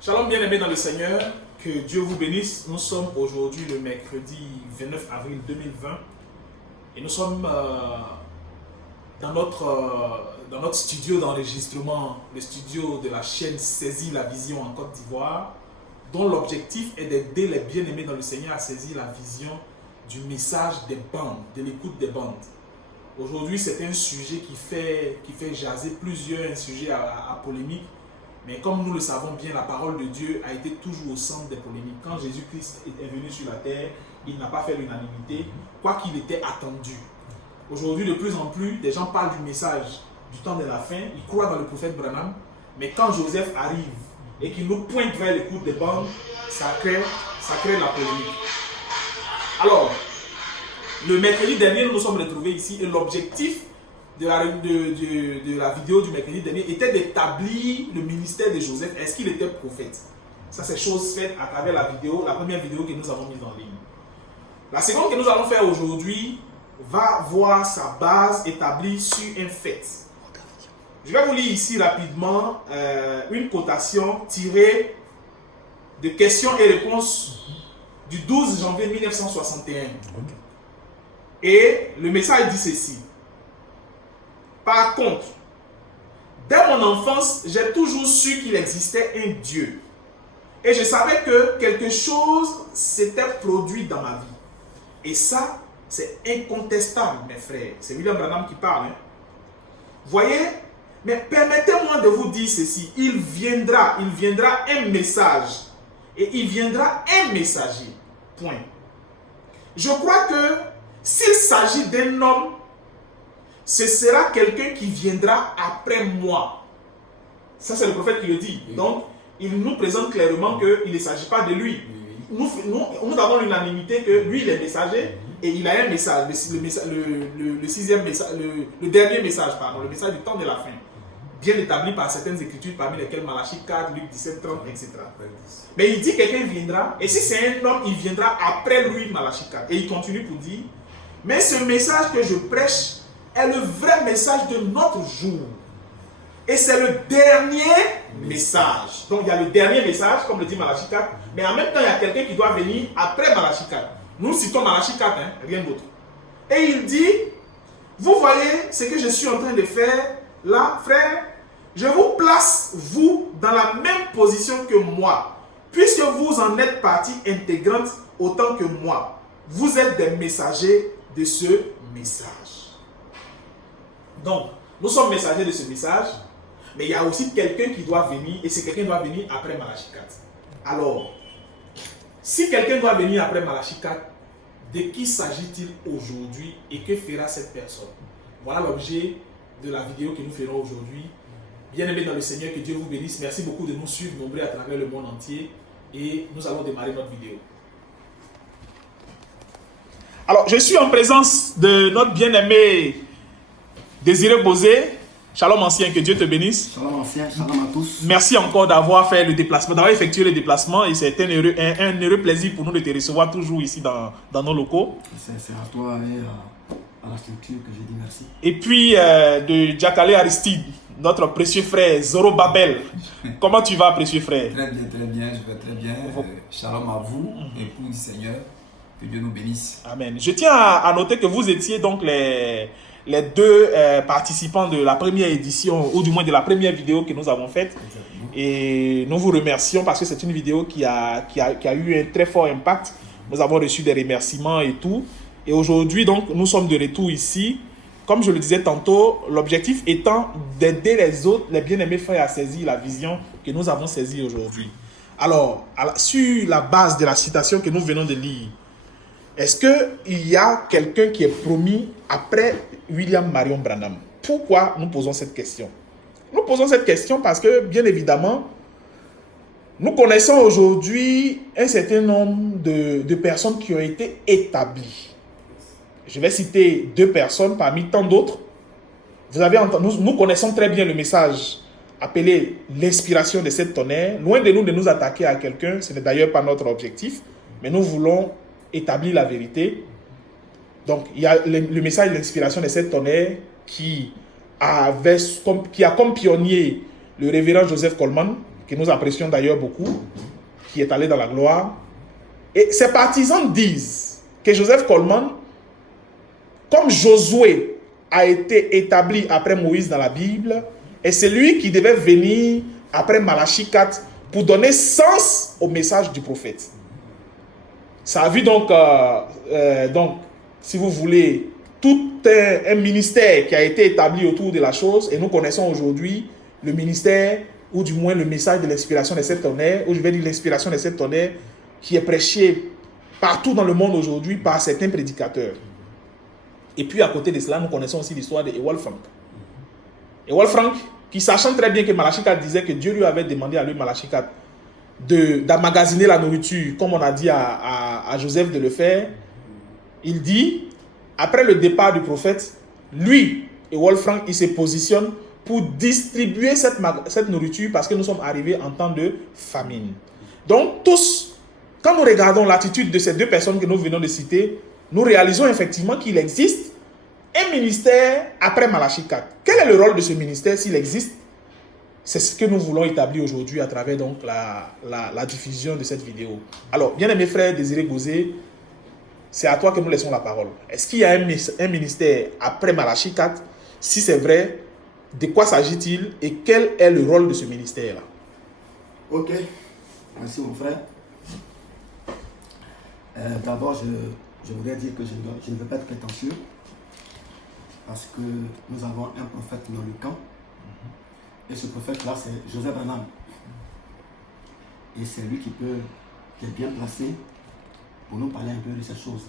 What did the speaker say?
Shalom bien-aimés dans le Seigneur, que Dieu vous bénisse. Nous sommes aujourd'hui le mercredi 29 avril 2020 et nous sommes dans notre studio d'enregistrement, le studio de la chaîne Saisis la Vision en Côte d'Ivoire, dont l'objectif est d'aider les bien-aimés dans le Seigneur à saisir la vision du message des bandes, de l'écoute des bandes. Aujourd'hui, c'est un sujet qui fait jaser plusieurs, un sujet à polémique. Mais comme nous le savons bien, la parole de Dieu a été toujours au centre des polémiques. Quand Jésus-Christ est venu sur la terre, il n'a pas fait l'unanimité, quoiqu'il était attendu. Aujourd'hui, de plus en plus, des gens parlent du message du temps de la fin, ils croient dans le prophète Branham, mais quand Joseph arrive et qu'il nous pointe vers l'écoute des bandes, ça crée la polémique. Alors, le mercredi dernier, nous nous sommes retrouvés ici et l'objectif de la vidéo du mercredi dernier était d'établir le ministère de Joseph. Est-ce qu'il était prophète? Ça, c'est chose faite à travers la première vidéo que nous avons mise en ligne. La seconde que nous allons faire aujourd'hui va voir sa base établie sur un fait. Je vais vous lire ici rapidement une quotation tirée de questions et réponses du 12 janvier 1961. Et le message dit ceci. Par contre, dès mon enfance, j'ai toujours su qu'il existait un Dieu. Et je savais que quelque chose s'était produit dans ma vie. Et ça, c'est incontestable, mes frères. C'est William Branham qui parle. Voyez, mais permettez-moi de vous dire ceci. Il viendra un message. Et il viendra un messager. Point. Je crois que s'il s'agit d'un homme, ce sera quelqu'un qui viendra après moi. Ça, c'est le prophète qui le dit. Oui. Donc, il nous présente clairement qu'il ne s'agit pas de lui. Oui. Nous avons l'unanimité que lui, il est messager et il a un message, le dernier message, pardon, le message du temps de la fin, bien établi par certaines écritures, parmi lesquelles Malachie 4, Luc 17, 30, etc. Mais il dit que quelqu'un viendra, et si c'est un homme, il viendra après lui, Malachie 4. Et il continue pour dire, mais ce message que je prêche est le vrai message de notre jour. Et c'est le dernier message. Donc il y a le dernier message, comme le dit Malachie 4, mais en même temps, il y a quelqu'un qui doit venir après Malachie 4. Nous citons Malachie 4, rien d'autre. Et il dit, vous voyez ce que je suis en train de faire là, frère, je vous place, vous, dans la même position que moi, puisque vous en êtes partie intégrante autant que moi. Vous êtes des messagers de ce message. Donc, nous sommes messagers de ce message, mais il y a aussi quelqu'un qui doit venir, et ce quelqu'un doit venir après Malachie 4. Alors, si quelqu'un doit venir après Malachie 4, de qui s'agit-il aujourd'hui et que fera cette personne? Voilà l'objet de la vidéo que nous ferons aujourd'hui. Bien-aimés dans le Seigneur, que Dieu vous bénisse. Merci beaucoup de nous suivre nombreux à travers le monde entier et nous allons démarrer notre vidéo. Alors, je suis en présence de notre bien-aimé Désiré Bosé. Shalom ancien, que Dieu te bénisse. Shalom ancien, shalom à tous. Merci encore d'avoir fait le déplacement, d'avoir effectué le déplacement et c'est un heureux plaisir pour nous de te recevoir toujours ici dans nos locaux. C'est à toi et à la structure que je dis merci. Et puis de Jakale Aristide, notre précieux frère Zoro Babel. Comment tu vas, précieux frère? Très bien, je vais très bien. Shalom à vous, époux du Seigneur. Que Dieu nous bénisse. Amen. Je tiens à noter que vous étiez donc les deux participants de la première édition, ou du moins de la première vidéo que nous avons faite. Exactement. Et nous vous remercions parce que c'est une vidéo qui a eu un très fort impact. Nous avons reçu des remerciements et tout. Et aujourd'hui, donc, nous sommes de retour ici. Comme je le disais tantôt, l'objectif étant d'aider les autres, les bien-aimés frères, à saisir la vision que nous avons saisie aujourd'hui. Alors, sur la base de la citation que nous venons de lire, est-ce qu'il y a quelqu'un qui est promis après William Marion Branham? Pourquoi nous posons cette question? Nous posons cette question parce que, bien évidemment, nous connaissons aujourd'hui un certain nombre de personnes qui ont été établies. Je vais citer 2 personnes parmi tant d'autres. Vous avez entendu, nous connaissons très bien le message appelé l'inspiration de cette tonnerre. Loin de nous de nous attaquer à quelqu'un, ce n'est d'ailleurs pas notre objectif, mais nous voulons établir la vérité. Donc, il y a le message de l'inspiration de cette tonnerre qui a comme pionnier le révérend Joseph Coleman, que nous apprécions d'ailleurs beaucoup, qui est allé dans la gloire. Et ses partisans disent que Joseph Coleman, comme Josué a été établi après Moïse dans la Bible, est celui qui devait venir après Malachie 4 pour donner sens au message du prophète. Ça a vu donc, si vous voulez, tout un ministère qui a été établi autour de la chose, et nous connaissons aujourd'hui le ministère, ou du moins le message de l'inspiration des 7 tonnerres, ou je vais dire l'inspiration des 7 tonnerres, qui est prêché partout dans le monde aujourd'hui par certains prédicateurs. Et puis à côté de cela, nous connaissons aussi l'histoire de Ewald Frank. Ewald Frank, qui sachant très bien que Malachie 4 disait que Dieu lui avait demandé à lui, Malachie 4, d'emmagasiner la nourriture, comme on a dit à Joseph de le faire, il dit, après le départ du prophète, lui, Ewald Frank, il se positionne pour distribuer cette nourriture parce que nous sommes arrivés en temps de famine. Donc tous, quand nous regardons l'attitude de ces deux personnes que nous venons de citer, nous réalisons effectivement qu'il existe un ministère après Malachie 4. Quel est le rôle de ce ministère s'il existe? C'est ce que nous voulons établir aujourd'hui à travers donc la diffusion de cette vidéo. Alors, bien-aimés frères Désiré Gauzé, c'est à toi que nous laissons la parole. Est-ce qu'il y a un ministère après Malachie 4? Si c'est vrai, de quoi s'agit-il et quel est le rôle de ce ministère-là? Ok, merci mon frère. D'abord, je voudrais dire que je ne veux pas être prétentieux parce que nous avons un prophète dans le camp et ce prophète-là, c'est Joseph Branham. Et c'est lui qui est bien placé pour nous parler un peu de ces choses.